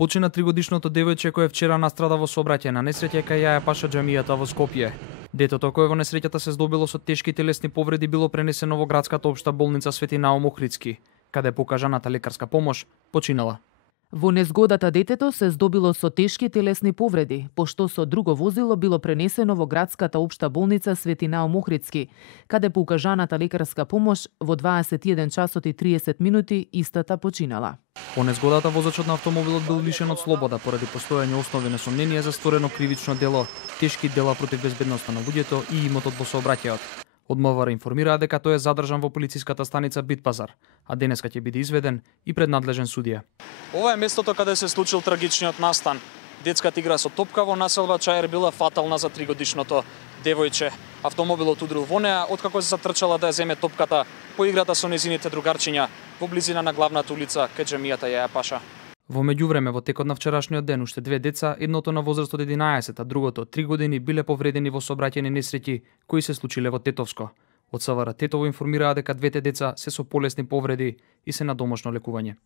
Почина 3-годишното девојче кое вчера настрада во сообраќајна несреќа кај Јаја Паша џамијата во Скопје. Детото кое во несреќата се здобило со тешки телесни повреди било пренесено во градската општа болница Свети Наум Охридски, каде покажаната лекарска помош починала. Во незгодата детето се здобило со тешки телесни повреди, пошто со друго возило било пренесено во градската општа болница Свети Наум Охридски, каде по укажаната лекарска помош во 21 часот и 30 минути истата починала. По незгодата возачот на автомобилот бил лишен од слобода поради постоење основи на сомнение за сторено кривично дело, тешки дела против безбедноста на луѓето и имотот во сообраќајот. Од МВР информираа дека тој е задржан во полициската станица Битпазар, а денеска ќе биде изведен и пред надлежен судија. Ова е местото каде се случил трагичниот настан. Детската игра со топка во населба Чаер била фатална за 3-годишното девојче. Автомобилот удрил во неа откако се затрчала да ја земе топката по играта со незините другарчиња во близина на главната улица кај џамијата Јаја Паша. Во меѓувреме, во текот на вчерашниот ден, уште две деца, едното на возраст од 11, а другото од 3 години, биле повредени во сообраќајни несреќи кои се случиле во Тетовско. Од СВР Тетово информираа дека двете деца се со полесни повреди и се на домашно лекување.